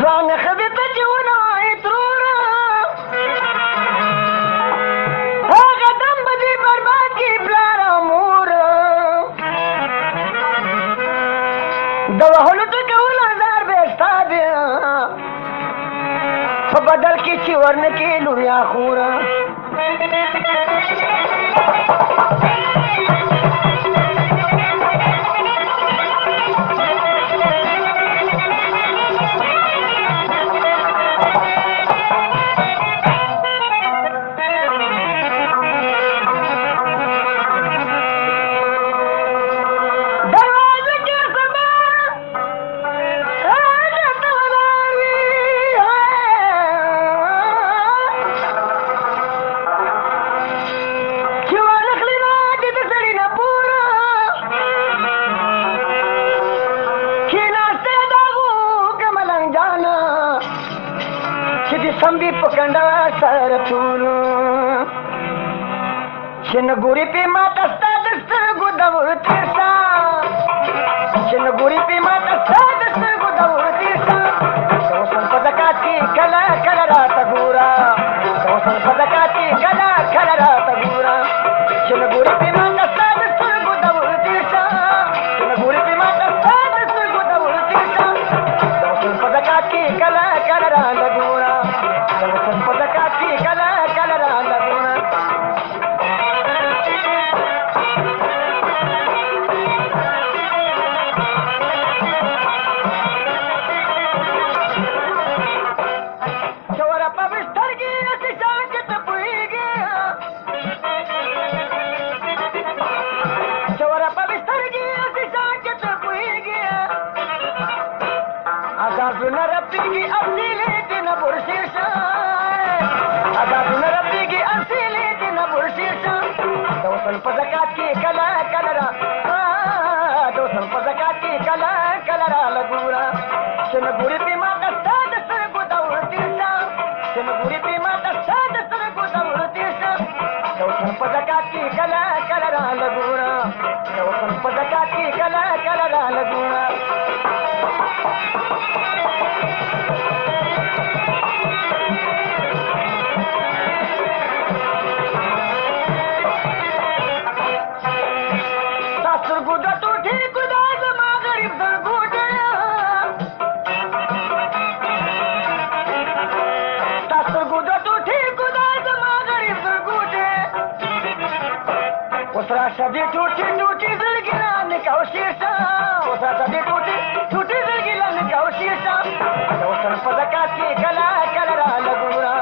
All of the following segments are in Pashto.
ځان ښځې ته چې ونوایي تروره هغه دم به دې برباد کړي پلار او مور د وهلو ټکول هزار به ستا دی په بدل کې چې ورنه کې لور یا خوره سمبي پکنډا سره ټولو چې نه ګوري په ماته ستا د سترګو د ورتې ستا چې نه ګوري په ماته ستا د سترګو د ورتې ستا د وصل په زکات کې کله کله راته ګوره د وصل په زکات کې کله کله راته ګوره چې نه ګوري په ماته ستا د سترګو د ورتې ستا چې نه ګوري په ماته ستا د سترګو د ورتې ستا د وصل په زکات کې کله کله راته ګوره په زکات کې کله کله را لګونه چوره په بستر کې چې ځان چې ته پوهېږې چوره په بستر کې چې ځان چې ته پوهېږې عذابونه رپېږي اصیلې دې نه برشېشه عذابونه رپېږي اصیلې دې نه برشېشه د وصل په زکات کې کله کله را د وصل په زکات کې کله کله را لګوره چې نه ګورې پې ماته ستا د سترګو د ورتېشه چې نه ګورې پې ماته ستا د سترګو د ورتېشه د وصل په زکات کې کله کله را لګوره د وصل په زکات کې کله کله را لګوره وسرا دې ټوټي ټوټي زړګي لاندې کوشيشه وسرا دې ټوټي ټوټي زړګي لاندې کوشيشه د وطن په زکات کې کله کله را لګوره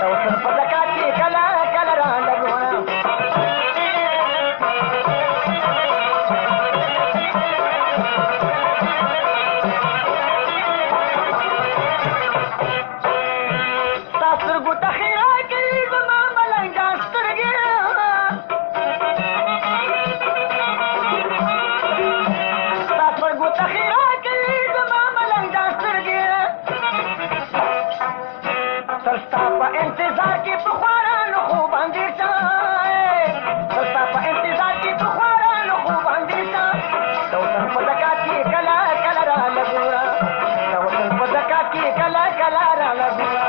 د وطن په زکات کې کله کله را لګوره انتظار کې په خوارانو خوب اندېښه ستا په انتظار کې په خوارانو خوب اندېښه د وطن په زکات کې کله کله را لګوره د وطن په زکات کې کله کله را لګوره